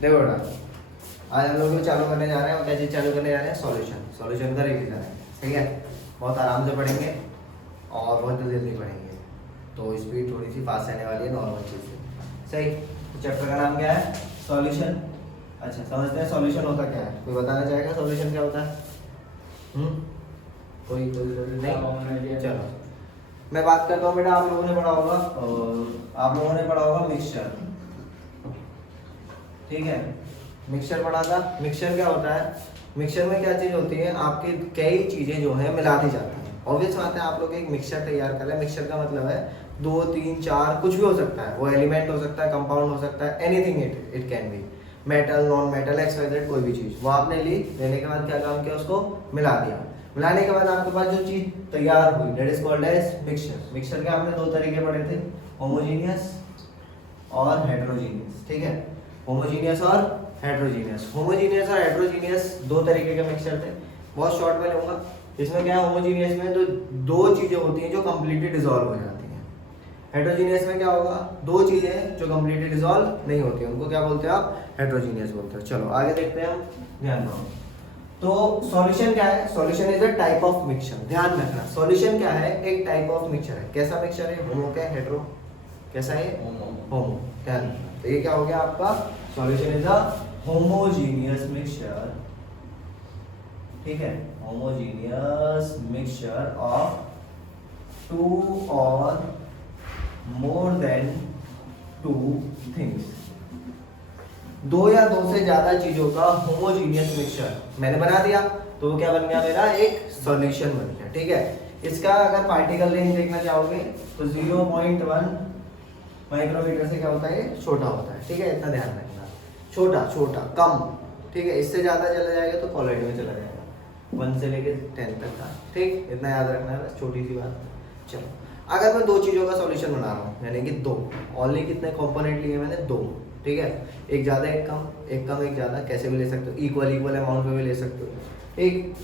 देखो बेटा, आज हम लोग जो चालू करने जा रहे हैं, वो क्या चीज़ चालू करने जा रहे हैं? सॉल्यूशन। सॉल्यूशन का रिवीजन है, ठीक है। बहुत आराम से पढ़ेंगे और बहुत जल्दी पढ़ेंगे, तो स्पीड थोड़ी सी फास्ट रहने वाली है नॉर्मल चीज़ से, सही। तो चैप्टर का नाम क्या है? सॉल्यूशन। अच्छा, समझते हैं सॉल्यूशन होता क्या है? कोई बताना चाहेगा सॉल्यूशन क्या होता है? कोई नहीं? चलो मैं बात करता हूँ बेटा। आप लोगों ने पढ़ा होगा, आप लोगों ने पढ़ा होगा मिक्सचर, ठीक है। मिक्सचर पढ़ा था। मिक्सचर क्या होता है? मिक्सचर में क्या चीज़ होती है? आपकी कई चीज़ें जो है मिला दी जाती हैं। ऑब्वियस बात है, आप लोग एक मिक्सचर तैयार कर रहे हैं। मिक्सचर का मतलब है 2 3 4 कुछ भी हो सकता है। वो एलिमेंट हो सकता है, कंपाउंड हो सकता है, anything it can be, metal, non metal, XYZ, कोई भी चीज़। वो आपने ली, लेने के बाद क्या काम किया? उसको मिला दिया। मिलाने के बाद आपके पास जो चीज़ तैयार हुई, that is called as mixture. Mixture के आपने 2 तरीके पढ़े थे, होमोजीनियस और हेटेरोजीनियस, ठीक है। होमोजीनियस और हेटेरोजीनियस। होमोजीनियस और हेटेरोजीनियस 2 तरीके के मिक्सचर थे। बहुत शॉर्ट में लूंगा। इसमें क्या है? होमोजीनियस में तो 2 चीजें होती हैं जो कंप्लीटली डिसॉल्व हो जाती हैं। हेटेरोजीनियस में क्या होगा? 2 चीजें जो कंप्लीटली डिसॉल्व नहीं होती हैं, उनको क्या बोलते हैं आप? हेटेरोजीनियस बोलते हैं। चलो आगे देखते हैं हम, ध्यान दो। तो सॉल्यूशन क्या है? Solution is a type of mixture. ध्यान रखना, सॉल्यूशन क्या है? एक टाइप ऑफ मिक्सचर है। कैसा मिक्सचर है? होमो क्या हेटेरो? कैसा है? होमो। ध्यान रखना। तो ये क्या हो गया आपका? Solution is a homogeneous mixture, ठीक है। होमोजीनियस मिक्सचर ऑफ 2 और मोर देन 2 थिंग्स। 2 या 2 से ज्यादा चीजों का होमोजीनियस मिक्सचर मैंने बना दिया, तो वो क्या बन गया मेरा? एक सॉल्यूशन बन गया, ठीक है। इसका अगर पार्टिकल रेंज देखना चाहोगे तो 0.1 माइक्रोमीटर से क्या होता है? छोटा होता है, ठीक है। इतना ध्यान रखना, छोटा छोटा कम, ठीक है। इससे ज्यादा चला जाएगा तो कॉलॉइड में चला जाएगा, 1 से लेके 10 तक का, ठीक। इतना याद रखना है, बस छोटी सी बात। चलो, अगर मैं 2 चीजों का सॉल्यूशन बना रहा हूँ, यानी कि 2, ओनली कितने कंपोनेंट लिए मैंने? 2, ठीक है। एक ज्यादा एक कम, एक कम एक ज्यादा, कैसे भी ले सकते हो, इक्वल अमाउंट में भी ले सकते हो, एक।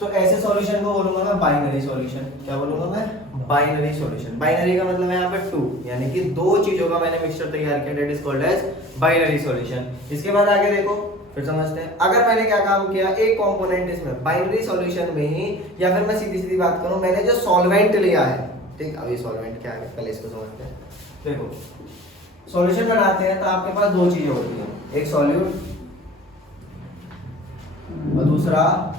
तो ऐसे सॉल्यूशन को बोलूंगा मैं बाइनरी सॉल्यूशन। क्या बोलूंगा मैं? Binary solution. बाइनरी का मतलब है यहाँ पे 2, यानी कि 2 चीजों का मैंने मिक्सचर तैयार किया, that is called as binary solution. इसके बाद आगे देखो, फिर समझते हैं। अगर मैंने क्या काम किया? एक कंपोनेंट इसमें बाइनरी सॉल्यूशन में ही, या फिर मैं सीधी सीधी बात करूं, मैंने जो सॉल्वेंट लिया है, ठीक। अभी सॉल्वेंट क्या है पहले इसको समझते हैं। देखो, सॉल्यूशन बनाते हैं तो आपके पास 2 चीजें होती हैं, एक सॉल्यूट और दूसरा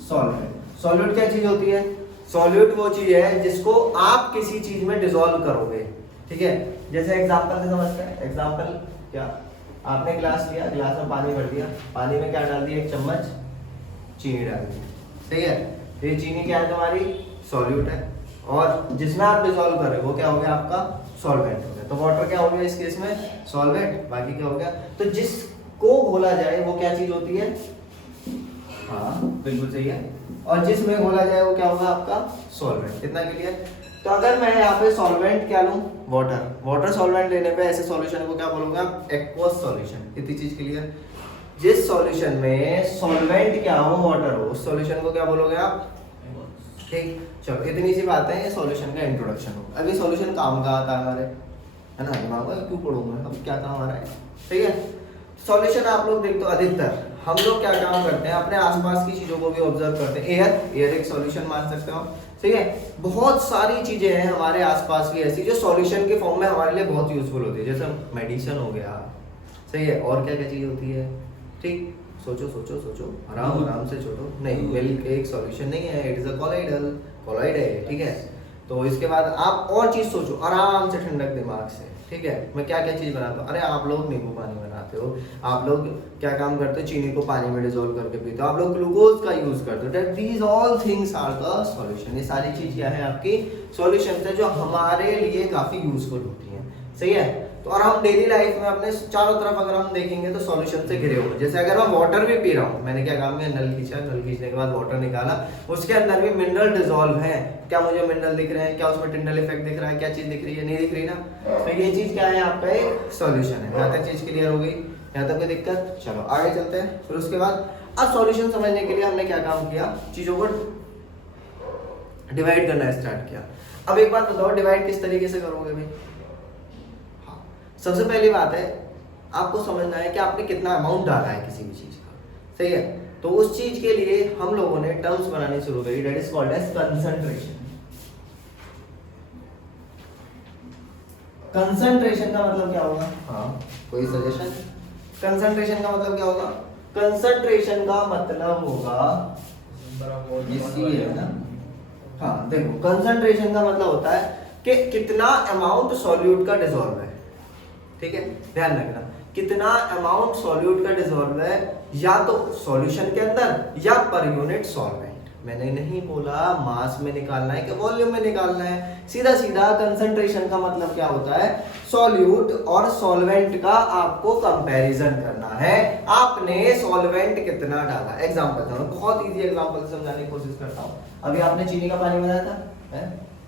सॉल्वेंट। सॉल्यूट क्या चीज होती है? सॉल्यूट वो चीज है जिसको आप किसी चीज में डिसॉल्व करोगे, ठीक है। जैसे एग्जांपल से समझते हैं। एग्जांपल क्या? आपने ग्लास लिया, ग्लास में पानी भर दिया, पानी में क्या डाल दिया? 1 चम्मच चीनी डाल दी, सही है। तो ये चीनी क्या है? तुम्हारी सॉल्यूट है, और जिसमें आप डिसॉल्व कर रहे हो वो क्या हो गया? आपका सॉल्वेंट हो गया। तो वाटर क्या हो गया इस केस में? सॉल्वेंट। बाकी क्या हो गया? तो जिसको घोला जाए वो क्या चीज होती है? हाँ बिल्कुल सही है। और जिसमें घोला जाए वो क्या होगा? आपका सॉल्वेंट। इतना क्लियर? तो अगर मैं यहाँ पे सॉल्वेंट क्या लूं? वाटर। वाटर सॉल्वेंट लेने पे ऐसे सॉल्यूशन को क्या बोलूंगा? Aqueous solution. इतनी चीज क्लियर? जिस सॉल्यूशन में सॉल्वेंट क्या हो? वाटर हो, उस सॉल्यूशन को क्या बोलोगे आप? ठीक। चलो, इतनी सी बात है, ये सॉल्यूशन का इंट्रोडक्शन हो। अभी सॉल्यूशन काम का आता है हमारे, है ना? दिमाग में क्यों पढ़ूंगा, अब क्या काम आ रहा है, ठीक है। सॉल्यूशन आप लोग देखते हो, अधिकतर हम लोग क्या काम करते हैं? अपने आसपास की चीजों को भी ऑब्जर्व करते हैं। एयर एक सॉल्यूशन मान सकते हो, सही है। बहुत सारी चीजें हैं हमारे आसपास की ऐसी जो सॉल्यूशन के फॉर्म में हमारे लिए बहुत यूजफुल होती है, जैसे मेडिसिन हो गया, सही है। और क्या क्या चीज होती है? ठीक, सोचो सोचो सोचो, आराम आराम से छोड़ो। नहीं, मिल्क एक सॉल्यूशन नहीं है, it is a colloidal, colloid है, ठीक है। तो इसके बाद आप और चीज सोचो आराम से, ठंडक दिमाग से, ठीक है। मैं क्या क्या चीज बनाता हूँ? अरे आप लोग नींबू पानी बनाते हो, आप लोग क्या काम करते हो? चीनी को पानी में डिसॉल्व करके पीते हो, आप लोग ग्लूकोज का यूज करते हो। These all things are the solution. ये सारी चीज क्या है? आपकी सॉल्यूशन है, जो हमारे लिए काफी यूजफुल होती है, सही है। तो और हम डेली लाइफ में अपने चारों तरफ अगर हम देखेंगे तो सॉल्यूशन से घिरे हुए। जैसे अगर मैं वाटर भी पी रहा हूँ, मैंने क्या काम किया? नल खींचा, नल खींचने के बाद वाटर निकाला, उसके अंदर भी मिनरल डिसॉल्व है। क्या मुझे मिनरल दिख रहे हैं? क्या उसमें टिंडल इफेक्ट दिख रहा है? क्या चीज दिख रही है? नहीं दिख रही ना। तो ये चीज क्या है? आपका एक सॉल्यूशन है। यहाँ तक चीज क्लियर हो गई? यहाँ तक कोई दिक्कत? चलो आगे चलते हैं। फिर उसके बाद अब सॉल्यूशन समझने के लिए हमने क्या काम किया? चीजों को डिवाइड करना स्टार्ट किया। अब एक बात बताओ, डिवाइड किस तरीके से करोगे भाई? सबसे पहली बात है, आपको समझना है कि आपने कितना अमाउंट डाला है किसी भी चीज का, सही है। तो उस चीज के लिए हम लोगों ने टर्म्स बनानी शुरू करी, that is called as concentration. Concentration का मतलब क्या होगा? हाँ, कोई सजेशन? कंसंट्रेशन का मतलब क्या होगा? कंसंट्रेशन का मतलब होगा इसी है ना। हाँ देखो, कंसंट्रेशन का मतलब होता है कि कितना अमाउंट सॉल्यूट का डिसॉल्व है, ठीक है, ध्यान रखना, कितना अमाउंट सॉल्यूट का डिसॉल्व है, या तो सॉल्यूशन के अंदर या पर यूनिट सॉल्वेंट। मैंने नहीं बोला मास में निकालना है कि वॉल्यूम में निकालना है, सीधा सीधा कंसंट्रेशन का मतलब क्या होता है? सॉल्यूट और सॉल्वेंट का आपको कंपैरिजन करना है, आपने सॉल्वेंट कितना डाला। एग्जांपल था, बहुत इजी एग्जांपल समझाने की कोशिश करता हूँ। अभी आपने चीनी का पानी बनाया था, है?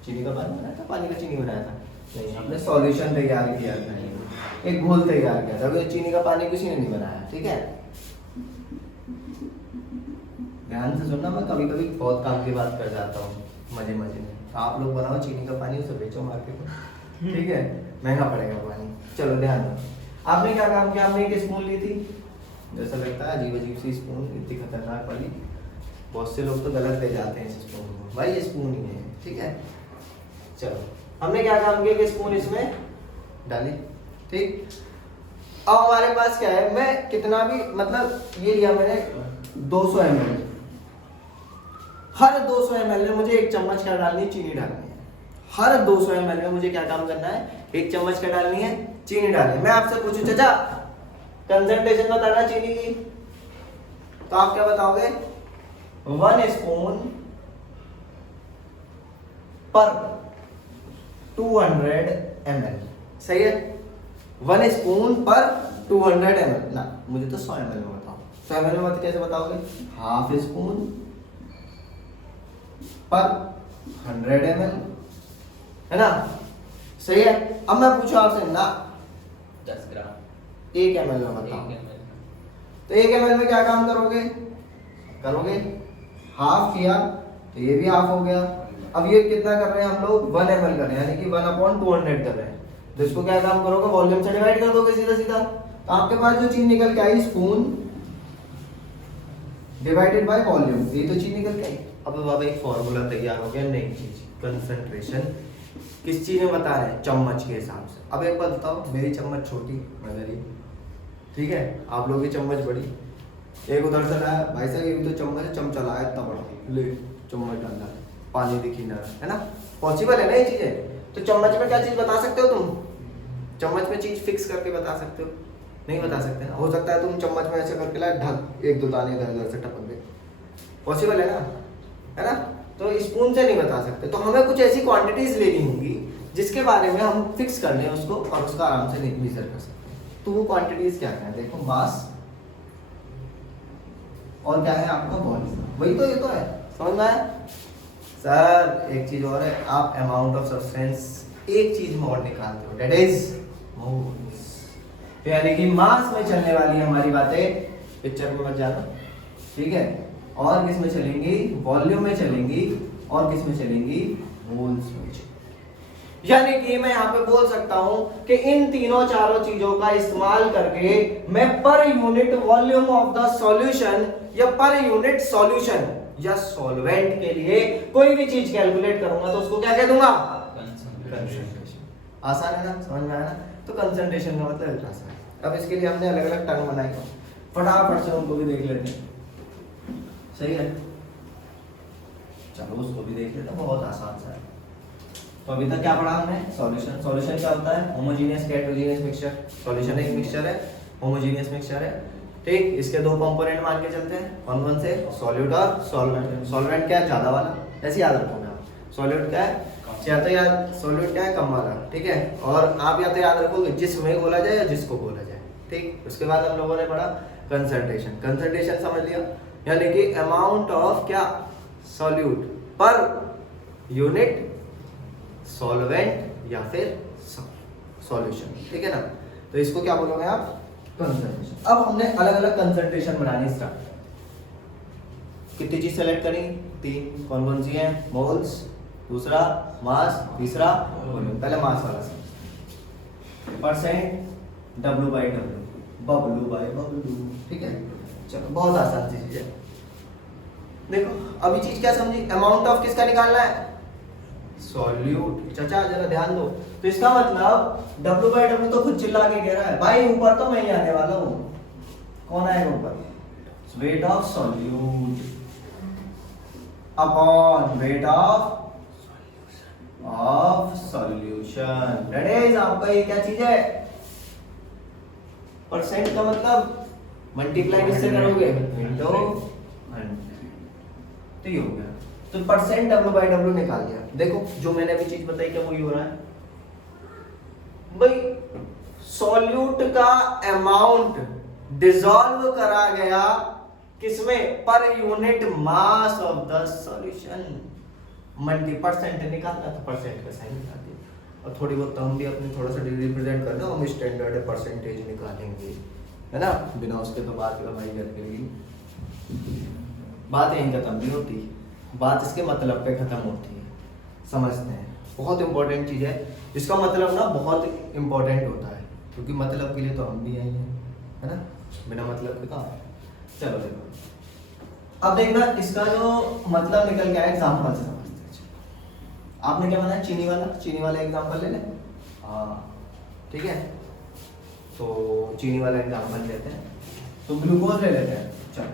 चीनी का पानी बनाया था, पानी का चीनी बनाया था? नहीं, आपने सॉल्यूशन तैयार किया था, एक घोल तैयार किया था, अभी चीनी का पानी किसी ने नहीं बनाया, ठीक है। ध्यान से सुनना, मैं कभी कभी बहुत काम की बात कर जाता हूँ मजे मजे में। आप लोग बनाओ चीनी का पानी, उसे बेचो मार्केट में, ठीक है, महंगा पड़ेगा पानी। चलो ध्यान दो, आपने क्या काम किया? आपने एक स्पून ली थी, जैसा लगता है अजीब अजीब सी स्पून, इतनी खतरनाक वाली, बहुत से लोग तो गलत ले जाते हैं इस स्पून को, भाई ये स्पून ही है, ठीक है। चलो, हमने क्या काम किया कि स्पून इसमें डाली, ठीक। अब हमारे पास क्या है, मैं कितना भी मतलब ये लिया मैंने 200 ml, हर 200 ml में मुझे 1 चम्मच क्या डालनी है? चीनी डालनी है। हर 200 ml में मुझे क्या काम करना है? 1 चम्मच क्या डालनी है? चीनी डालनी है। मैं आपसे पूछूं चाचा कंसंट्रेशन बताना चीनी की, तो आप क्या बताओगे? 1 स्पून पर 200 ml, सही है। 1 स्पून पर 200 ml ना, मुझे तो 100 ml में बताओ। 100 ml में कैसे बताओगे? हाफ स्पून पर 100 ml, है ना, सही है। अब मैं पूछूं आपसे ना 10 ग्राम 1 ml में बताओ, 1 ml तो 1 ml में क्या काम करोगे? हाफ किया तो ये भी हाफ हो गया। अब ये कितना कर रहे हैं हम लोग? 1 ml कर रहे हैं, यानी कि 1/200 कर रहे हैं। तो इसको क्या काम करोगे? वॉल्यूम से डिवाइड कर दोगे सीधा सीधा। तो आपके पास जो चीज निकल के आई, स्पून डिवाइडेड बाय वॉल्यूम, ये तो चीज निकल के आई। अब बाबा एक फॉर्मूला तैयार हो गया, नई चीज, कंसंट्रेशन किस चीज में बता रहे हैं? चम्मच के हिसाब से। अब एक बात बताओ, मेरी चम्मच छोटी, मैं गरीब, ठीक है, आप लोगों की चम्मच बड़ी, एक उधर से लाया, भाई साहब ये भी तो चम्मच है, चमचा लाया इतना बड़ा, ले चम्मच डाला, पानी दिखी ना, है ना, पॉसिबल है ना ये चीजें। तो चम्मच में क्या चीज बता सकते हो तुम? चम्मच में चीज फिक्स करके बता सकते हो? नहीं बता सकते ना। हो सकता है तुम चम्मच में ऐसे करके लाए, ढक 1-2 दाने इधर उधर से टपक गए, पॉसिबल है ना, है ना। तो स्पून से नहीं बता सकते, तो हमें कुछ ऐसी क्वांटिटीज लेनी होगी जिसके बारे में हम फिक्स कर लें उसको और उसका आराम से मेजर कर सकते हैं। तो वो क्वांटिटीज क्या है? देखो, मास और क्या है आपका? वॉल्यूम, वही तो, ये तो है, समझ में आया? सर एक चीज और है, आप अमाउंट ऑफ सब्सटेंस एक चीज में और निकालते हो, दैट इज मोल्स। तो यानी कि मास में चलने वाली हमारी बातें पिक्चर में मत जाना, ठीक है, और किस में चलेंगी? वॉल्यूम में चलेंगी, और किस में चलेंगी? मोल्स में चलेंगी। यानी कि मैं यहाँ पे बोल सकता हूं कि इन तीनों चारों चीजों का इस्तेमाल करके मैं per unit volume of the solution या पर यूनिट सॉल्यूशन या सॉल्वेंट के लिए कोई भी चीज कैलकुलेट करूंगा तो उसको क्या कह दूंगा? कंसंट्रेशन। आसान है ना, समझ में आया ना। तो कंसंट्रेशन का मतलब इतना सा है। अब इसके लिए हमने अलग अलग टर्म बनाए, फटाफट से उनको भी देख लेते हैं, सही है। चलो उसको भी देख लेते हैं, बहुत आसान सा है। तो अभी तक क्या पढ़ा हमने? सॉल्यूशन। सॉल्यूशन क्या होता है? होमोजेनियस का हेटेरोजेनियस मिक्सचर। सॉल्यूशन एक मिक्सचर है, होमोजेनियस मिक्सचर है, ठीक। इसके दो कंपोनेंट मान के चलते हैं, कौन कौन से? सॉल्यूट और सॉल्वेंट। सॉल्वेंट क्या है? ज्यादा वाला, ऐसे याद रखोगे आप। सॉल्यूट क्या है? या तो याद, सॉल्यूट क्या है? कम वाला, ठीक है। और आप या तो याद रखोगे जिसमें घोला जाए या जिसको घोला जाए, ठीक। उसके बाद हम लोगों ने पढ़ा कंसंट्रेशन। कंसंट्रेशन समझ लिया, यानी कि अमाउंट ऑफ क्या? सॉल्यूट पर यूनिट सॉल्वेंट या फिर सॉल्यूशन, ठीक है ना। तो इसको क्या बोलोगे आप? कंसंट्रेशन। अब हमने अलग अलग कंसंट्रेशन बनानी स्टार्ट। कितनी चीज सेलेक्ट करी? 3। कौन कौन सी है? मोल्स, दूसरा मास, तीसरा वॉल्यूम। पहले मास वाला से percent W/W, Bablu bye Bablu. ठीक है, चलो बहुत आसान सी चीज है। देखो अभी चीज क्या समझी, अमाउंट ऑफ किसका निकालना है, सॉल्यूट। चाचा जरा ध्यान दो, तो इसका मतलब W/W तो खुद चिल्ला के कह रहा है भाई ऊपर तो मैं ही आने वाला हूँ, कौन आएगा ऊपर, weight of solute upon weight of solution. That is आपका ये क्या चीज है, परसेंट का मतलब मल्टीप्लाई किससे करोगे, इनटू 100। तो ये हो गया, तो परसेंट W/W निकाल दिया। देखो जो मैंने अभी चीज बताई क्या वही हो रहा है भाई, सॉल्यूट का अमाउंट डिसॉल्व करा गया किसमें, per unit mass of the solution. Multi percent निकालना तो परसेंट का साइन निकाल दिया, और थोड़ी बहुत हम भी अपने थोड़ा सा रिप्रेजेंट करना, हम स्टैंडर्ड परसेंटेज निकालेंगे, है ना, बिना उसके तो बात हमारी करके बात यहीं खत्म नहीं होती, बात इसके मतलब पे खत्म होती है, समझते हैं। बहुत इंपॉर्टेंट चीज है, इसका मतलब ना बहुत इंपॉर्टेंट होता है, क्योंकि मतलब के लिए तो हम भी आई हैं, है ना, बिना मतलब के कहाँ है। चलो देखो अब देखना इसका जो मतलब निकल गया है, एग्जाम्पल से समझते हैं। आपने क्या बनाया, चीनी वाला एग्जाम्पल ले लें, हाँ ठीक है, तो चीनी वाला एग्जाम्पल लेते हैं, तो ग्लूकोज ले लेते हैं। चलो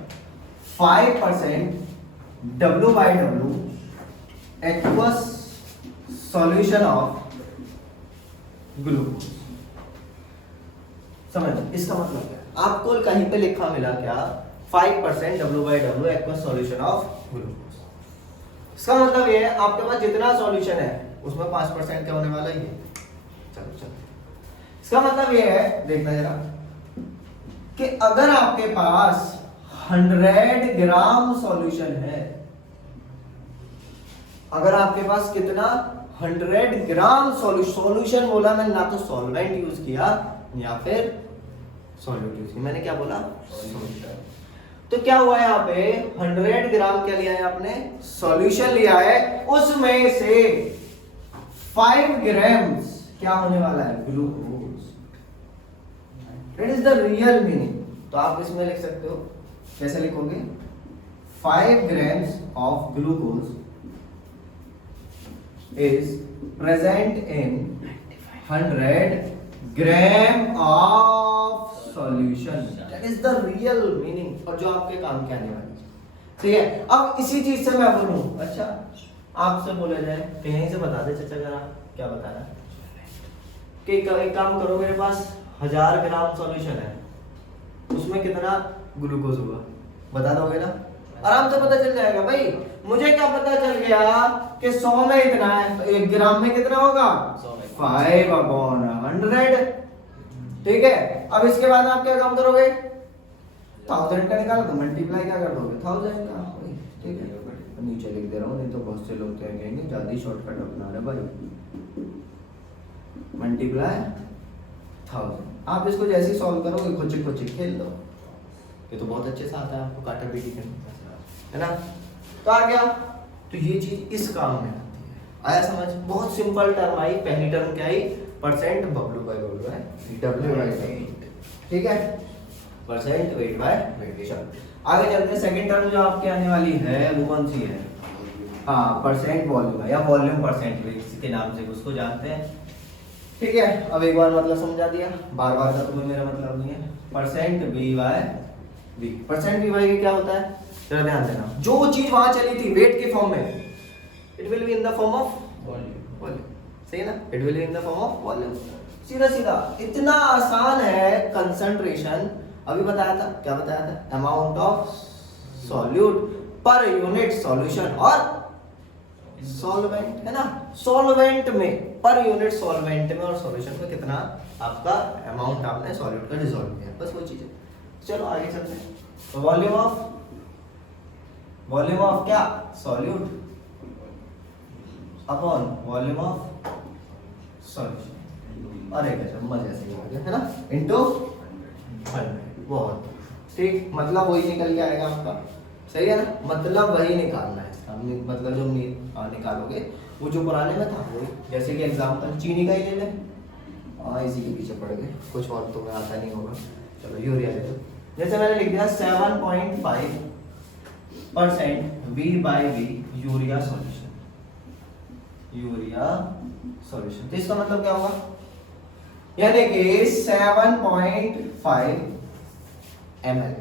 5% W/W aqueous solution of glucose. समझ, इसका मतलब क्या है, आपको कहीं पे लिखा मिला क्या, 5% W/W aqueous solution of glucose. इसका मतलब ये है आपके पास जितना सॉल्यूशन है उसमें 5% क्या होने वाला ही है। चलो इसका मतलब ये है, देखना जरा, कि अगर आपके पास 100 ग्राम सॉल्यूशन है, अगर आपके पास कितना 100 ग्राम सॉल्यूशन बोला मैंने, ना तो सॉल्वेंट यूज किया या फिर सॉल्यूट यूज किया, मैंने क्या बोला, तो क्या हुआ है यहाँ पे 100 ग्राम क्या लिया है आपने, सॉल्यूशन लिया है, उसमें से 5 ग्राम्स क्या होने वाला है, glucose. That is the real meaning. तो आप इसमें लिख सकते हो, कैसे लिखोगे, 5 grams of glucose is present in 100 gram of solution. That is the real meaning, और जो आपके काम के आने वाली। ठीक है, अब इसी चीज से मैं बोलूं, अच्छा आपसे बोला जाए कि यहीं से बता दे चाचा जरा क्या बताना है, कि एक काम करो, मेरे पास 1000 ग्राम सॉल्यूशन है, उसमें कितना ग्लूकोज होगा, बता दोगे ना, आराम से पता चल जाएगा भाई। मुझे क्या पता चल गया कि 100 में इतना है, तो 1 ग्राम में कितना होगा, 5/100। ठीक है, अब इसके बाद आप क्या काम करोगे, 1000 का निकालो तो मल्टीप्लाई क्या कर दोगे, 1000 का। ठीक है, नीचे लिख दे रहा हूँ, नहीं तो बहुत से लोग क्या कहेंगे ज्यादा ही शॉर्टकट अपना रहे भाई, मल्टीप्लाई 1000। आप इसको जैसे ही सॉल्व करोगे कुछ खेल दो, ये तो बहुत अच्छे से आता है आपको, काटा पीटी करना, है ना। तो आ गया, तो ये चीज इस काम में आती है, आया समझ, बहुत सिंपल टर्म आई। पहली टर्म क्या आई, परसेंट W/W है, W/W, ठीक है, परसेंट वेट बाय वेट। चलो आगे चलते हैं, सेकंड टर्म जो आपके आने वाली है वो कौन सी है, हाँ परसेंट वॉल्यूम है, या वॉल्यूम परसेंट किसी के नाम से उसको जानते हैं। ठीक है, अब एक बार मतलब समझा दिया, बार बार का तुम्हें मेरा मतलब नहीं है। परसेंट V/V, परसेंट V/V क्या होता है, जरा ध्यान देना, जो चीज वहां चली थी वेट के फॉर्म में, it will be in the form of volume, सही है ना, it will be in the form of volume. सीधा सीधा, इतना आसान है कंसंट्रेशन। अभी बताया था, क्या बताया था, amount of solute per unit solution और सॉल्वेंट, है ना, सॉल्वेंट में पर यूनिट सॉल्वेंट में और सॉल्यूशन में कितना आपका अमाउंट आपने सॉल्यूट का डिसॉल्व किया, बस वो चीज है। चलो आगे चलते हैं, तो वॉल्यूम ऑफ क्या, solute upon volume of solution, अरे गजब मजे से हो गया, है ना, इनटू 100। बहुत ठीक, मतलब वही निकल के आएगा आपका, सही है ना, मतलब वही निकालना है इसका, मतलब जो निकालोगे वो जो पुराने में था वही। जैसे कि एग्जांपल चीनी का ही ले लें, हाँ इसी के पीछे पड़ गए, कुछ और तुम्हें आता नहीं होगा। चलो यूरिया ले लो, जैसे मैंने लिख दिया 7.5% V/V urea solution, urea solution. तो इसका मतलब क्या होगा, यानी कि 7.5 ml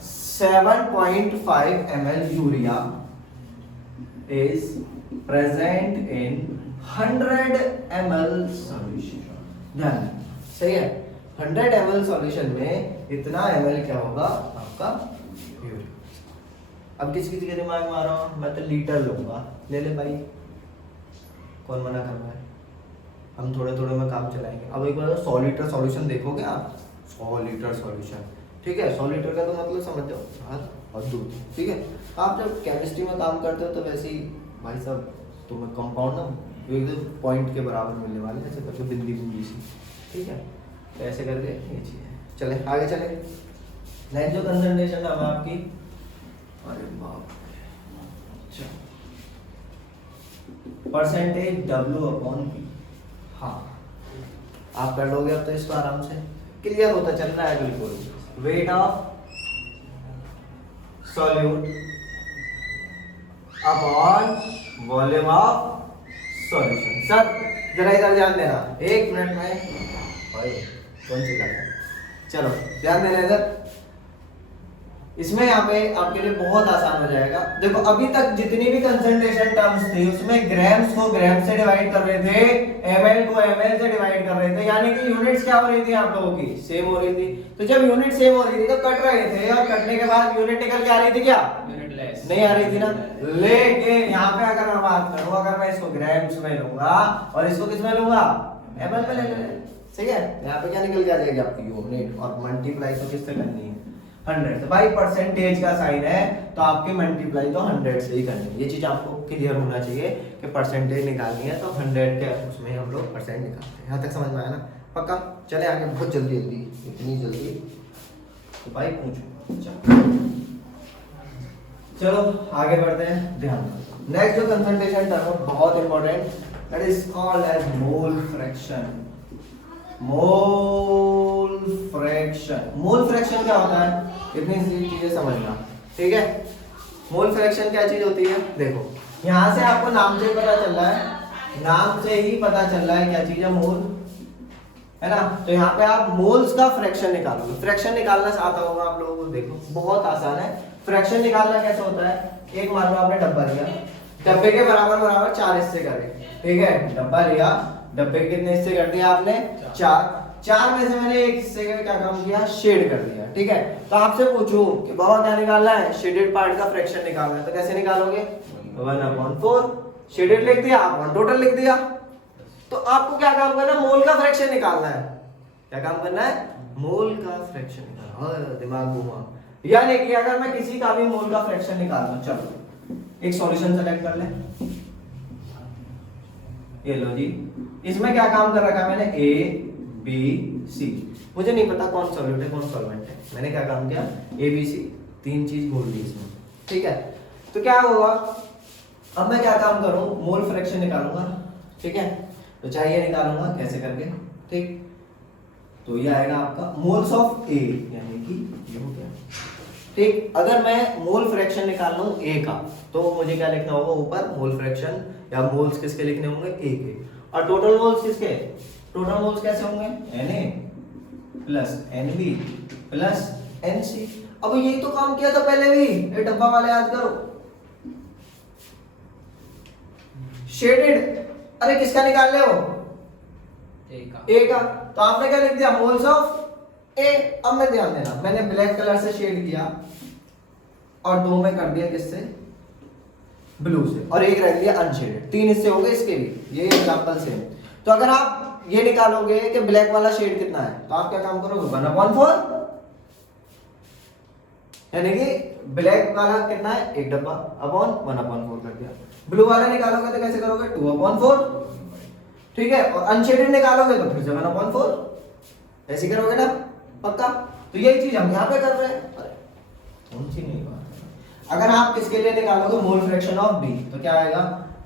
7.5 ml urea is present in 100 ml solution। ध्यान, सही है, 100 ml सॉल्यूशन में इतना ml क्या होगा आपका यूरिया। अब किसी किसी के दिमाग में आ रहा हूँ मैं तो लीटर लूंगा, ले ले भाई, कौन मना कर रहा है, हम थोड़े थोड़े में काम चलाएंगे। अब एक बार 100 लीटर सॉल्यूशन देखोगे आप, 100 लीटर सॉल्यूशन, ठीक है, 100 लीटर का तो मतलब समझ जाओ हाथ और दूध, ठीक है। आप जब केमिस्ट्री में काम करते हो तो वैसे ही भाई साहब तुम्हें कंपाउंड ना एकदम पॉइंट के बराबर मिलने वाले, ऐसे करके बिंदी बिंदी सी, ठीक है। तो ऐसे करके ये चीज़ है। चले आगे चले, नेक्स्ट जो कंसंट्रेशन है आपकी, अरे बाप, परसेंटेज W/P। हाँ आप कर लोगे अब तो इसको आराम से, क्लियर होता चल रहा है बिल्कुल। Weight of solute upon volume of solution. Sir जरा इधर ध्यान देना, 1 मिनट में भाई कौन सी बात है, चलो ध्यान देना इधर। इसमें यहाँ पे आपके लिए बहुत आसान हो जाएगा। देखो अभी तक जितनी भी कंसंट्रेशन टर्म्स थी उसमें ग्राम्स को ग्राम से डिवाइड कर रहे थे, ml को ml से डिवाइड कर रहे थे, यानी कि यूनिट्स क्या हो रही थी आप लोगों की, सेम हो रही थी। तो जब यूनिट सेम हो रही थी तो कट रहे थे, और कटने के बाद यूनिट निकल के आ रही थी क्या, यूनिट लेस नहीं आ रही थी ना। लेकिन यहाँ पे अगर मैं बात करूँ, अगर मैं इसको ग्राम्स में लूंगा और इसको किस में लूंगा, ml में ले लेंगे, सही है। यहाँ पे क्या निकल के आ जाएगी आपकी यूनिट, और मल्टीप्लाई तो किससे करनी है, 100। तो भाई परसेंटेज का साइन है तो आपकी मल्टीप्लाई तो 100 से ही करनी है। ये चीज आपको क्लियर होना चाहिए कि परसेंटेज निकालनी है तो 100 के उसमें हम लोग परसेंट निकालते हैं। यहाँ तक समझ में आया ना, पक्का। चले आगे, बहुत जल्दी जल्दी, इतनी जल्दी तो भाई पूछो। चलो आगे बढ़ते हैं, ध्यान दो। नेक्स्ट जो कंसंट्रेशन टर्म बहुत important, that is called as mole fraction. Mole fraction, mole fraction क्या होता है, इतनी सी चीजें समझना, ठीक है। मोल फ्रैक्शन क्या चीज होती है, देखो यहाँ से आपको नाम से ही पता चल रहा है, नाम से ही पता चल रहा है क्या चीज है, मोल है ना। तो यहाँ पे आप मोल्स का फ्रैक्शन निकालोगे। फ्रैक्शन निकालना आता होगा आप लोगों को, देखो बहुत आसान है। फ्रैक्शन निकालना कैसे होता है, एक मान लो आपने डब्बा लिया, डब्बे के बराबर बराबर 4 हिस्से करे, ठीक है। डब्बा लिया, डब्बे के कितने हिस्से कर दिए आपने, 4 में से मैंने एक हिस्से का क्या काम किया, शेड कर दिया, ठीक है। तो आपसे पूछूं कि बाबा क्या निकालना है, शेडेड पार्ट का फ्रैक्शन निकालना है, तो कैसे निकालोगे, 1/4 शेडेड लिख दिया, अपॉन टोटल लिख दिया। तो आपको क्या काम करना है, मोल का फ्रैक्शन निकालना है। क्या काम करना है, मोल का फ्रैक्शन निकालना, दिमाग घुमा। यानी कि अगर मैं किसी का भी मोल का फ्रैक्शन निकालना, चलो एक सॉल्यूशन सेलेक्ट कर ले, ये लो जी। इसमें क्या काम कर रखा है मैंने, A B C, मुझे नहीं पता कौन सॉल्यूट है कौन सॉल्वेंट है, मैंने क्या काम किया, A B C 3 चीज घोल दी इसमें, ठीक है। तो क्या होगा, अब मैं क्या काम करूं, मोल फ्रैक्शन निकालूंगा, ठीक है। तो चाहिए निकालूंगा कैसे करके, ठीक। तो ये आएगा आपका मोल्स ऑफ A, यानी कि ये हो गया, ठीक। अगर मैं मोल फ्रैक्शन निकाल लूं A का, तो मुझे क्या लिखना होगा ऊपर, मोल फ्रैक्शन या मोल्स किसके लिखने होंगे, A के। और टोटल मोल्स किसके, टोटल मोल्स कैसे होंगे, Na plus Nb plus Nc। अब यही तो काम किया था पहले भी, ये डब्बा वाले याद करो, शेडेड, अरे किसका निकाल रहे हो, A का। तो आपने क्या लिख दिया, मोल्स ऑफ A। अब मैं ध्यान देना, मैंने ब्लैक कलर से शेड किया और 2 में कर दिया किससे, ब्लू से, और एक रख दिया अनशेडेड, 3 हिस्से हो गए इसके भी, ये एग्जांपल से। तो अगर आप ये निकालोगे कि ब्लैक वाला शेड कितना है, तो आप क्या काम करोगे, 1/4, यानी कि ब्लैक वाला कितना है, एक डब्बा, अपॉन 1/4 कर दिया। ब्लू वाला निकालोगे तो कैसे करोगे, 2/4, ठीक है। और अनशेडेड निकालोगे तो फिर से 1/4, ऐसे करोगे ना, पक्का। तो यही चीज हम यहाँ पे कर रहे हैं, कौन सी नहीं बात। अगर आप किसके लिए निकालोगे, मोल फ्रैक्शन ऑफ B, तो क्या आएगा,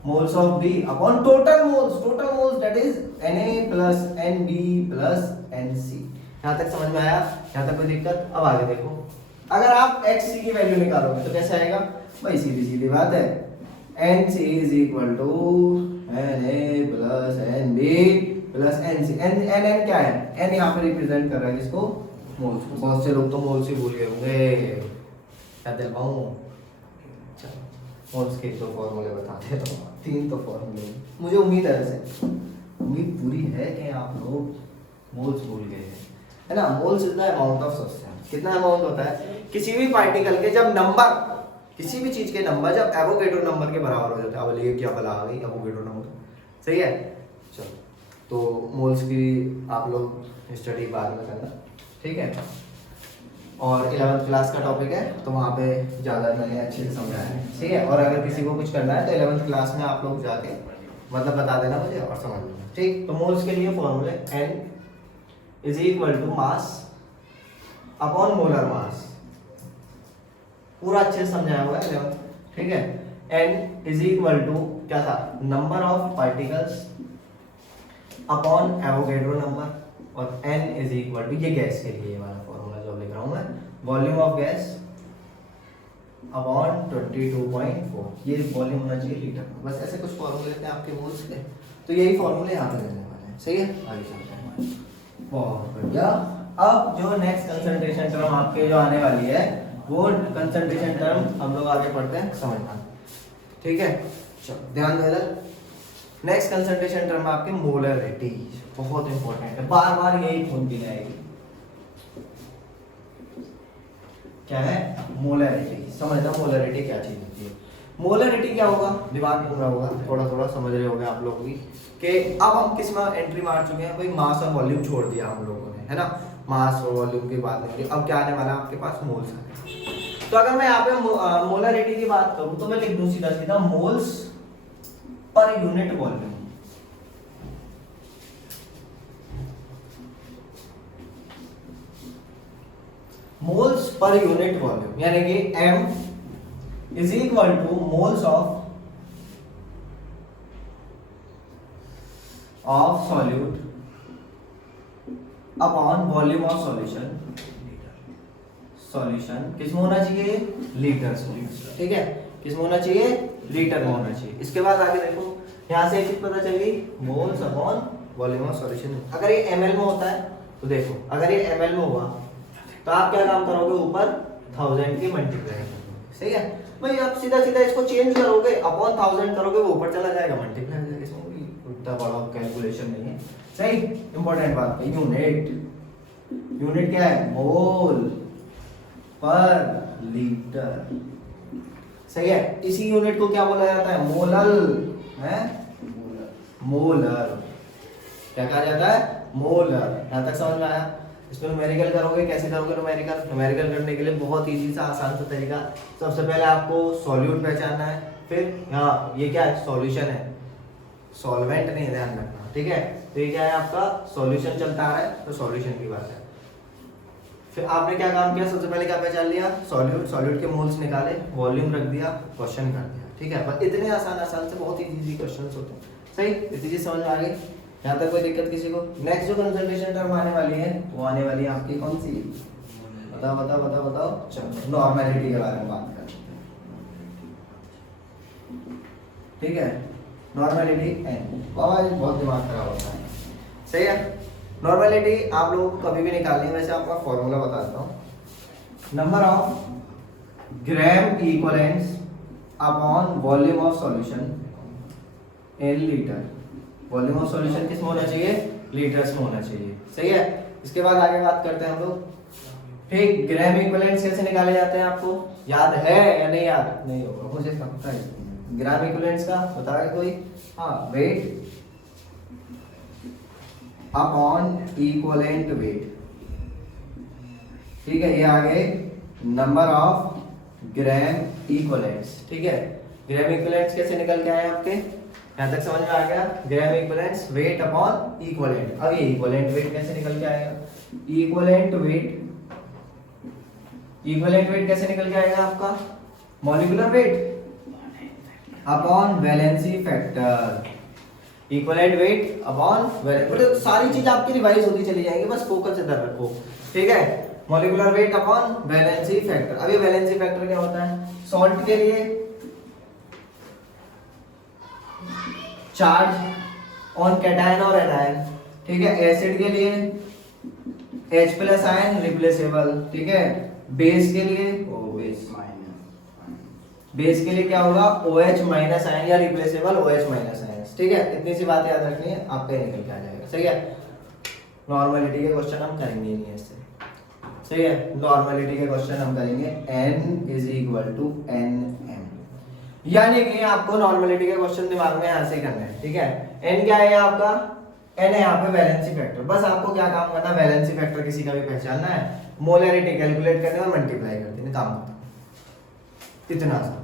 moles of B upon total moles that is Na plus Nb plus Nc। यहाँ तक समझ में आया? यहाँ तक कोई दिक्कत? अब आगे देखो, अगर आप xc की वैल्यू निकालोगे तो कैसे आएगा भाई? सीधी सीधी बात है, Nc is equal to Na plus Nb plus Nc। Nn क्या है? n यहाँ पे रिप्रेजेंट कर रहा है किसको? मोल्स को। बहुत से लोग तो मोल्स ही भूल गए होंगे, क्या दिलवाऊं? मोल्स के तो फॉर्मूले बताते तो 3 तो फॉर्मूले, मुझे उम्मीद है, वैसे उम्मीद पूरी है कि आप लोग मोल्स भूल गए हैं, है ना? Moles is the amount of substance. कितना अमाउंट होता है किसी भी पार्टिकल के? जब नंबर, किसी भी चीज के नंबर जब एवोगैड्रो नंबर के बराबर हो जाता है। अब ये क्या बला आ गई, एवोगैड्रो नंबर, सही है? चलो, तो मोल्स की आप लोग स्टडी बाद में करना, ठीक है? और 11th क्लास का टॉपिक है तो वहाँ पे ज़्यादा मैंने अच्छे से समझाया है, ठीक है? और अगर किसी को कुछ करना है तो 11th क्लास में आप लोग जाके मतलब बता देना मुझे और समझ लेना, ठीक? तो मोल्स के लिए फॉर्मूले N is equal to mass upon molar mass, पूरा अच्छे से समझाया हुआ है 11th, ठीक है? N इज इक्वल टू क्या था? Number of particles upon Avogadro number, और N इज इक्वल टू, ये गैस के लिए वाला फॉर्मूला जो लिख रहा हूँ मैं, वॉल्यूम ऑफ गैस अपॉन 22.4, ये वॉल्यूम होना चाहिए लीटर में। बस ऐसे कुछ फॉर्मूले थे आपके मोल्स के, तो यही फॉर्मूले यहाँ पे देने वाले हैं, सही है? आगे चलते हैं, बहुत बढ़िया। अब जो नेक्स्ट कंसंट्रेशन टर्म आपके जो आने वाली है वो कंसंट्रेशन टर्म हम लोग आगे पढ़ते हैं, समझना, ठीक है? चलो ध्यान दो इधर। नेक्स्ट कंसंट्रेशन टर्म आपके मोलरिटी, बहुत इंपॉर्टेंट है, बार बार यही पूछी जाएगी। क्या है? मोलरिटी। समझना मोलरिटी क्या चीज होती है। मोलरिटी क्या होगा, दिमाग घूम रहा होगा, थोड़ा थोड़ा समझ रहे होंगे आप लोग भी कि अब हम किस में एंट्री मार चुके हैं भाई, मास और वॉल्यूम छोड़ दिया हम लोगों ने, है ना? मास और वॉल्यूम की बात नहीं हो रही, अब क्या आने वाला है आपके पास? मोल्स आने। तो अगर मैं यहाँ पे मोलरिटी की बात करूं तो मैं लिख दूं सीधा सीधा moles per unit volume. Moles per unit volume, यानी कि m is equal two moles of solute upon volume of solution. Solution किस में होना चाहिए? लीटर्स में, ठीक है? किस में होना चाहिए? लीटर में होना चाहिए। इसके बाद आगे देखो, यहाँ से एक चीज पता चल गई, moles upon volume of solution. अगर ये ml में होता है तो देखो, अगर ये ml में हुआ तो आप क्या काम करोगे? ऊपर 1000 की मल्टीप्लाई करोगे, सही है भाई? आप सीधा सीधा इसको चेंज करोगे, अपॉन 1000 करोगे, वो ऊपर चला जाएगा, मल्टीप्लाई हो जाएगा, इसमें कोई उतना बड़ा कैलकुलेशन नहीं है, सही? इंपॉर्टेंट बात है, यूनिट क्या है? मोल पर लीटर, सही है? इसी यूनिट को क्या बोला जाता है? मोलल, है? मोलर। क्या कहा जाता है? मोलर। यहाँ तक समझ में आया? इसमें न्यूमेरिकल करोगे, कैसे करोगे न्यूमेरिकल करने के लिए बहुत इजी सा आसान सा तरीका। सबसे पहले आपको सॉल्यूट पहचानना है, फिर यहाँ ये क्या है? सॉल्यूशन है, सॉल्वेंट नहीं, ध्यान रखना, ठीक है? तो ये क्या है आपका? सॉल्यूशन चलता आ रहा है तो सॉल्यूशन की बात है। फिर आपने क्या काम किया? सबसे पहले क्या पहचान लिया? सॉल्यूट के मोल्स निकाले, वॉल्यूम रख दिया, क्वेश्चन कर दिया, ठीक है? पर इतने आसान से बहुत इजी क्वेश्चंस होते हैं, सही? इतनी चीज समझ में आ गई? यहाँ तक कोई दिक्कत किसी को? नेक्स्ट जो कंसंट्रेशन टर्म आने वाली है वो आने वाली है आपकी कौन सी? बताओ। चलो नॉर्मेलिटी के बारे में बात करते हैं, ठीक है? नॉर्मेलिटी एन, बहुत दिमाग खराब होता है, सही है? नॉर्मेलिटी आप लोग को कभी भी निकालनी है, वैसे आपका फॉर्मूला बता देता हूँ। Number of gram equivalents upon volume of solution in litre. Volume of solution किस में होना चाहिए? लीटर्स में होना चाहिए, सही है? इसके बाद आगे बात करते हैं हम लोग, ठीक? ग्राम इक्विवेलेंट्स कैसे निकाले जाते हैं? आपको याद है या नहीं? याद नहीं होगा, मुझे पता है। ग्राम इक्विवेलेंट्स का बताएगा कोई? हाँ, वेट अपॉन इक्विवेलेंट वेट, ठीक है? ये आ गए नंबर ऑफ ग्राम इक्विवेलेंट्स, ठीक है? ग्राम इक्विवेलेंट्स कैसे निकल के आए आपके? यहाँ तक समझ में आ गया? ग्राम इक्विवेलेंट्स वेट अपॉन इक्विवेलेंट। अब ये इक्विवेलेंट वेट कैसे निकल के आएगा? इक्विवेलेंट वेट कैसे निकल के आएगा आपका? Molecular weight, upon valency factor, equivalent weight upon valency, सारी चीज आपकी रिवाइज होती चली जाएंगी, बस फोकस इधर रखो, ठीक है। Molecular weight upon valency factor. अब ये वैलेंसी फैक्टर क्या होता है? सॉल्ट के लिए चार्ज ऑन कैटायन और एनायन, ठीक है। एसिड के लिए H प्लस आयन रिप्लेसेबल, ठीक है। बेस के लिए बेस के लिए क्या होगा? OH माइनस आयन या रिप्लेसेबल OH माइनस आयन, ठीक है। इतनी सी बात याद रखनी है, आपका ये निकल के आ जाएगा, सही है। नॉर्मलिटी के क्वेश्चन हम करेंगे ही नहीं इससे, सही है। नॉर्मलिटी के क्वेश्चन हम करेंगे N is equal to NM, यानी कि आपको नॉर्मलिटी के क्वेश्चन दिमाग में ऐसे करना है, ठीक है। N क्या है आपका? N है यहाँ पे वैलेंसी फैक्टर। बस आपको क्या काम करना है? वैलेंसी फैक्टर किसी का भी पहचानना है, मोलैरिटी कैलकुलेट करनी और मल्टीप्लाई कर देना, काम खत्म, इतना सा,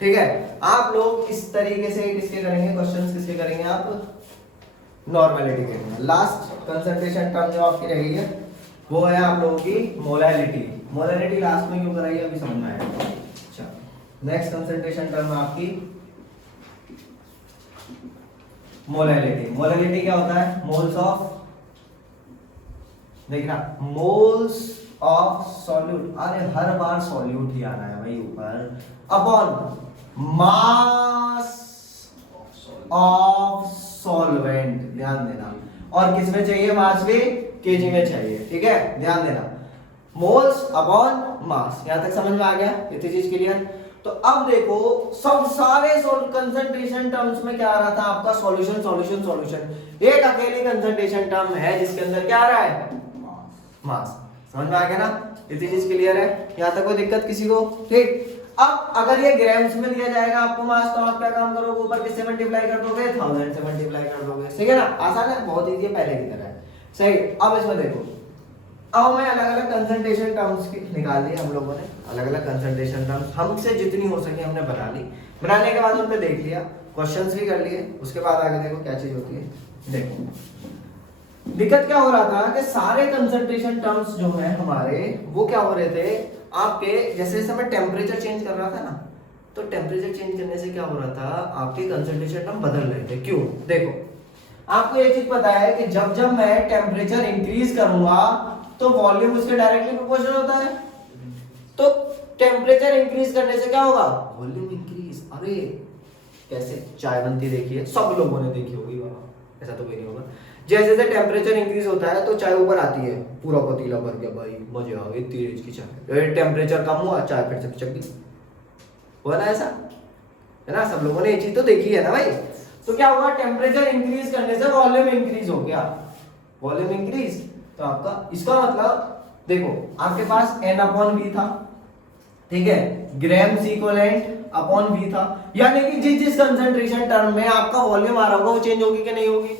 ठीक है। आप लोग इस तरीके से किसके करेंगे क्वेश्चंस? किसके करेंगे आप? नॉर्मलिटी के। लास्ट कंसंट्रेशन टर्म जो आपकी रहेगी वो है आप लोगों की मोलैरिटी। मोलैरिटी लास्ट में क्यों कराई अभी समझ में आएगा। अच्छा, नेक्स्ट कंसंट्रेशन टर्म आपकी मोलैरिटी। मोलैरिटी क्या होता है? मोल्स ऑफ, देखना, मोल्स ऑफ सॉल्यूट, अरे हर बार सॉल्यूट ही आना है भाई ऊपर, अपॉन मास ऑफ सॉल्वेंट, ध्यान देना। और किस में चाहिए मास भी? केजी में चाहिए, ठीक है, ध्यान देना। मोल्स अपॉन मास, यहां तक समझ में आ गया? इतनी चीज क्लियर। तो अब देखो सब सारे कंसंट्रेशन टर्म्स में क्या आ रहा था आपका? Solution solution solution. एक अकेली कंसंट्रेशन टर्म है जिसके अंदर क्या आ रहा है? मास। समझ में आ गया ना? इतनी चीज क्लियर है? यहां तक कोई दिक्कत किसी को? ठीक। अब अगर ये ग्राम्स में दिया जाएगा आपको मास, तो आप क्या काम करोगे? ऊपर किससे मल्टीप्लाई कर दोगे? 1000 से मल्टीप्लाई कर दोगे, ठीक है ना? आसान है, बहुत इजी है, पहले की तरह है, सही। अब इसमें देखो, अब हमें अलग अलग कंसंट्रेशन टर्म्स निकाल लिए हम लोगों ने, अलग अलग कंसंट्रेशन टर्म्स हमसे जितनी हो सके हमने बना ली। बनाने के बाद हमने देख लिया, क्वेश्चंस भी कर लिए, उसके बाद आगे देखो क्या चीज होती है। देखो दिक्कत क्या हो रहा था कि सारे कंसंट्रेशन टर्म्स जो है हमारे वो क्या हो रहे थे आपके, जैसे जैसे मैं टेम्परेचर चेंज कर रहा था ना, तो टेम्परेचर चेंज करने से क्या हो रहा था, आपके कंसंट्रेशन टर्म बदल रहे थे। क्यों? देखो आपको ये चीज पता है कि जब जब मैं टेम्परेचर इंक्रीज करूंगा तो वॉल्यूम उसके डायरेक्टली प्रोपोर्शनल होता है। तो टेम्परेचर इंक्रीज करने से क्या होगा? Volume increase. अरे कैसे चाय बनती देखिए, सब लोगों ने देखी होगी बाबा, ऐसा तो कोई नहीं होगा। जैसे जैसे टेम्परेचर इंक्रीज होता है तो चाय ऊपर आती है, पूरा पतीला भर के, भाई मजे आ गए, तेज की चाय। टेम्परेचर कम हुआ, चाय फिर से पिचक गई, हुआ ना ऐसा, है ना? सब लोगों ने ये चीज तो देखी है ना भाई। तो क्या हुआ? टेम्परेचर इंक्रीज करने से वॉल्यूम इंक्रीज हो गया, वॉल्यूम इंक्रीज। तो आपका इसका मतलब देखो आपके पास N/V था, ठीक है, ग्राम्स इक्विवेलेंट अपॉन V था, यानी कि जिस जिस कंसंट्रेशन टर्म में आपका वॉल्यूम आ रहा होगा वो चेंज होगी कि नहीं होगी?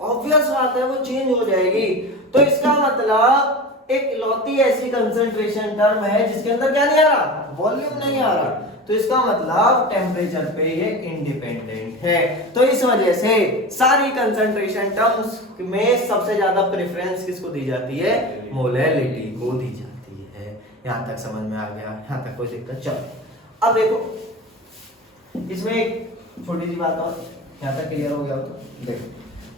ऑब्वियस बात है, वो चेंज हो जाएगी। तो इसका मतलब एक इकलौती ऐसी कंसंट्रेशन टर्म है जिसके अंदर क्या नहीं आ रहा? वॉल्यूम नहीं आ रहा। तो इसका मतलब टेम्परेचर पे ये इंडिपेंडेंट है। तो इस वजह से सारी कंसंट्रेशन टर्म्स में सबसे ज्यादा प्रेफरेंस किसको दी जाती है? मोलैरिटी को दी जाती है। यहां तक समझ में आ गया? यहां तक कोई दिक्कत? चलो अब देखो इसमें एक छोटी सी बात और, यहां तक क्लियर हो गया तो देखो,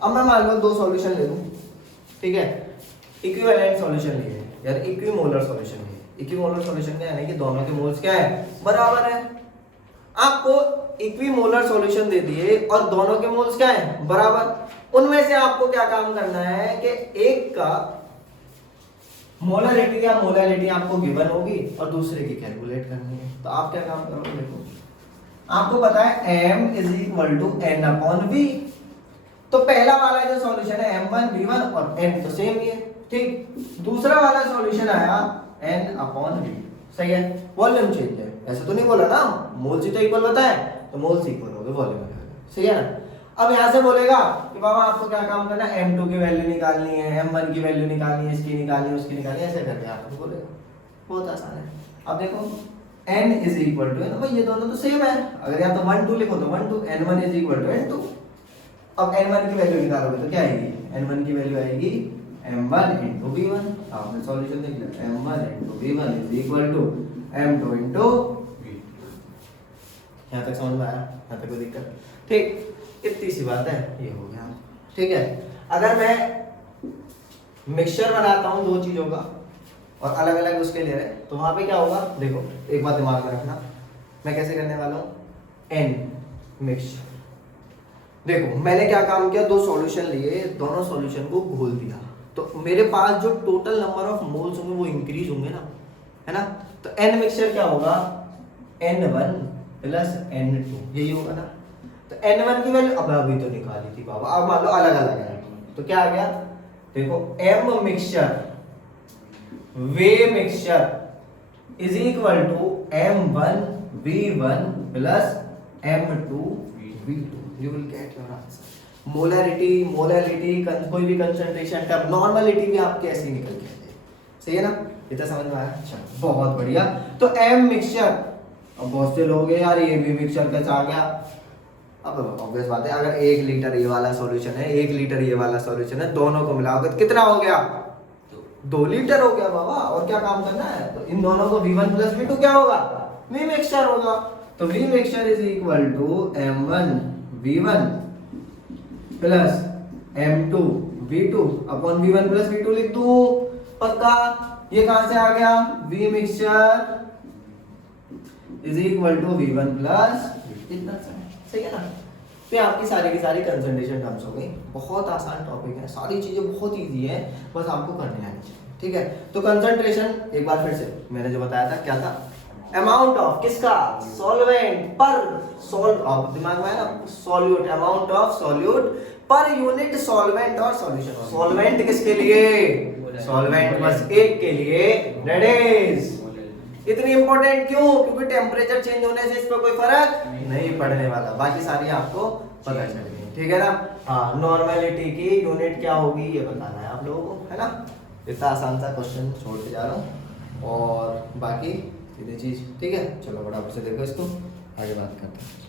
अब मैं मान लो दो सॉल्यूशन ले लूं, ठीक है, इक्विवेलेंट सॉल्यूशन लिए यार, इक्विमोलर सॉल्यूशन लिए। इक्विमोलर सॉल्यूशन क्या है कि दोनों के मोल्स क्या है? बराबर है। आपको इक्विमोलर सॉल्यूशन दे दिए और दोनों के मोल्स क्या है? बराबर। उनमें से आपको क्या काम करना है कि एक का मोलरिटी या मोलैरिटी आपको गिवन होगी और दूसरे की कैलकुलेट करनी है। तो आप क्या काम करोगे? देखो आपको पता है M is equal to N/V। तो पहला वाला जो सॉल्यूशन है M1 V1 और N तो सेम ही है, ठीक। दूसरा वाला सॉल्यूशन आया N/V, सही है। वॉल्यूम चेंज है, ऐसे तो नहीं बोला ना, मोल्स ही तो इक्वल बताए, तो मोल्स इक्वल हो गए, वॉल्यूम सही है ना। अब यहां से बोलेगा कि बाबा आपको क्या काम करना है? M2 की वैल्यू निकालनी है, M1 की वैल्यू निकालनी है, इसकी निकालनी है, उसकी निकालनी है, ऐसे करके आपको बोलेगा। बहुत आसान है। अब देखो N is equal to N, ये दोनों तो सेम है, अगर या तो 1 2 लिखो तो 1 2, N1 is equal to N2। अब N1 की वैल्यू निकालोगे तो क्या आएगी? N1 की वैल्यू आएगी M1 into V1। आपने सॉल्यूशन देख लिया, M1 into V1 is equal to M2 into V। यहाँ तक समझ में आया? यहाँ तक कोई दिक्कत? ठीक, इतनी सी बात है, ये हो गया। ठीक है, अगर मैं मिक्सचर बनाता हूँ दो चीजों का और अलग अलग उसके ले रहे, तो वहां पे क्या होगा? देखो एक बात दिमाग में रखना, मैं कैसे करने वाला हूँ, n मिक्सचर। देखो मैंने क्या काम किया, दो सॉल्यूशन लिए, दोनों सॉल्यूशन को घोल दिया, तो मेरे पास जो टोटल नंबर ऑफ मोल्स होंगे वो इंक्रीज होंगे ना, है ना? तो n मिक्सचर क्या होगा, n1 प्लस n2, यही होगा ना? तो n1 की वैल्यू अब अभी तो निकाली थी बाबा, अब मान लो अलग अलग है, तो क्या आ गया? देखो m mixture V mixture is equal to m1 v1 plus m2 v2, you will get your answer. Molarity कोई भी कंसंट्रेशन टर्म, नॉर्मलिटी भी आपके ऐसे ही निकल के आते हैं, सही है ना? इतना समझ में आया? अच्छा बहुत बढ़िया। तो m मिक्सचर, अब बहुत से लोग हैं यार ये भी मिक्सचर कैसे आ गया? अब ऑब्वियस बात है, अगर 1 लीटर ये वाला सॉल्यूशन है, 1 लीटर ये वाला सॉल्यूशन है, दोनों को मिलाओगे तो कितना हो गया? 2 लीटर हो गया बाबा। और क्या काम करना है? तो इन दोनों को v1 प्लस v2 क्या होगा? v मिक्सचर होगा। तो v mixture is equal to m1 v1 plus m2 v2 upon v1 plus v2 लिख दूं, पक्का? ये कहां से आ गया? v mixture is equal to v1 plus, इतना सही है ना? तो ये आपकी सारी की सारी कंसंट्रेशन टर्म्स हो गई। बहुत आसान टॉपिक है, सारी चीजें बहुत इजी है, बस आपको करने आनी चाहिए। ठीक है, तो कंसंट्रेशन एक बार फिर से मैंने जो बताया था क्या था? अमाउंट ऑफ किसका? सॉल्वेंट पर सॉल्व, आप दिमाग में है ना, solute, amount of solute per unit solvent और सॉल्यूशन। सॉल्वेंट किसके लिए? सॉल्वेंट बस एक के लिए, दैट इज। इतनी इंपॉर्टेंट क्यों? क्योंकि टेम्परेचर चेंज होने से इस पर कोई फर्क नहीं पड़ने वाला, बाकी सारी आपको पता चल गई। ठीक है ना? हाँ, नॉर्मलिटी की यूनिट क्या होगी ये बताना है आप लोगों को, है ना? इतना आसान सा क्वेश्चन छोड़ के जा रहा हूँ और बाकी सीधी चीज। ठीक है, चलो फटाफट से देखो इसको, आगे बात करते हैं।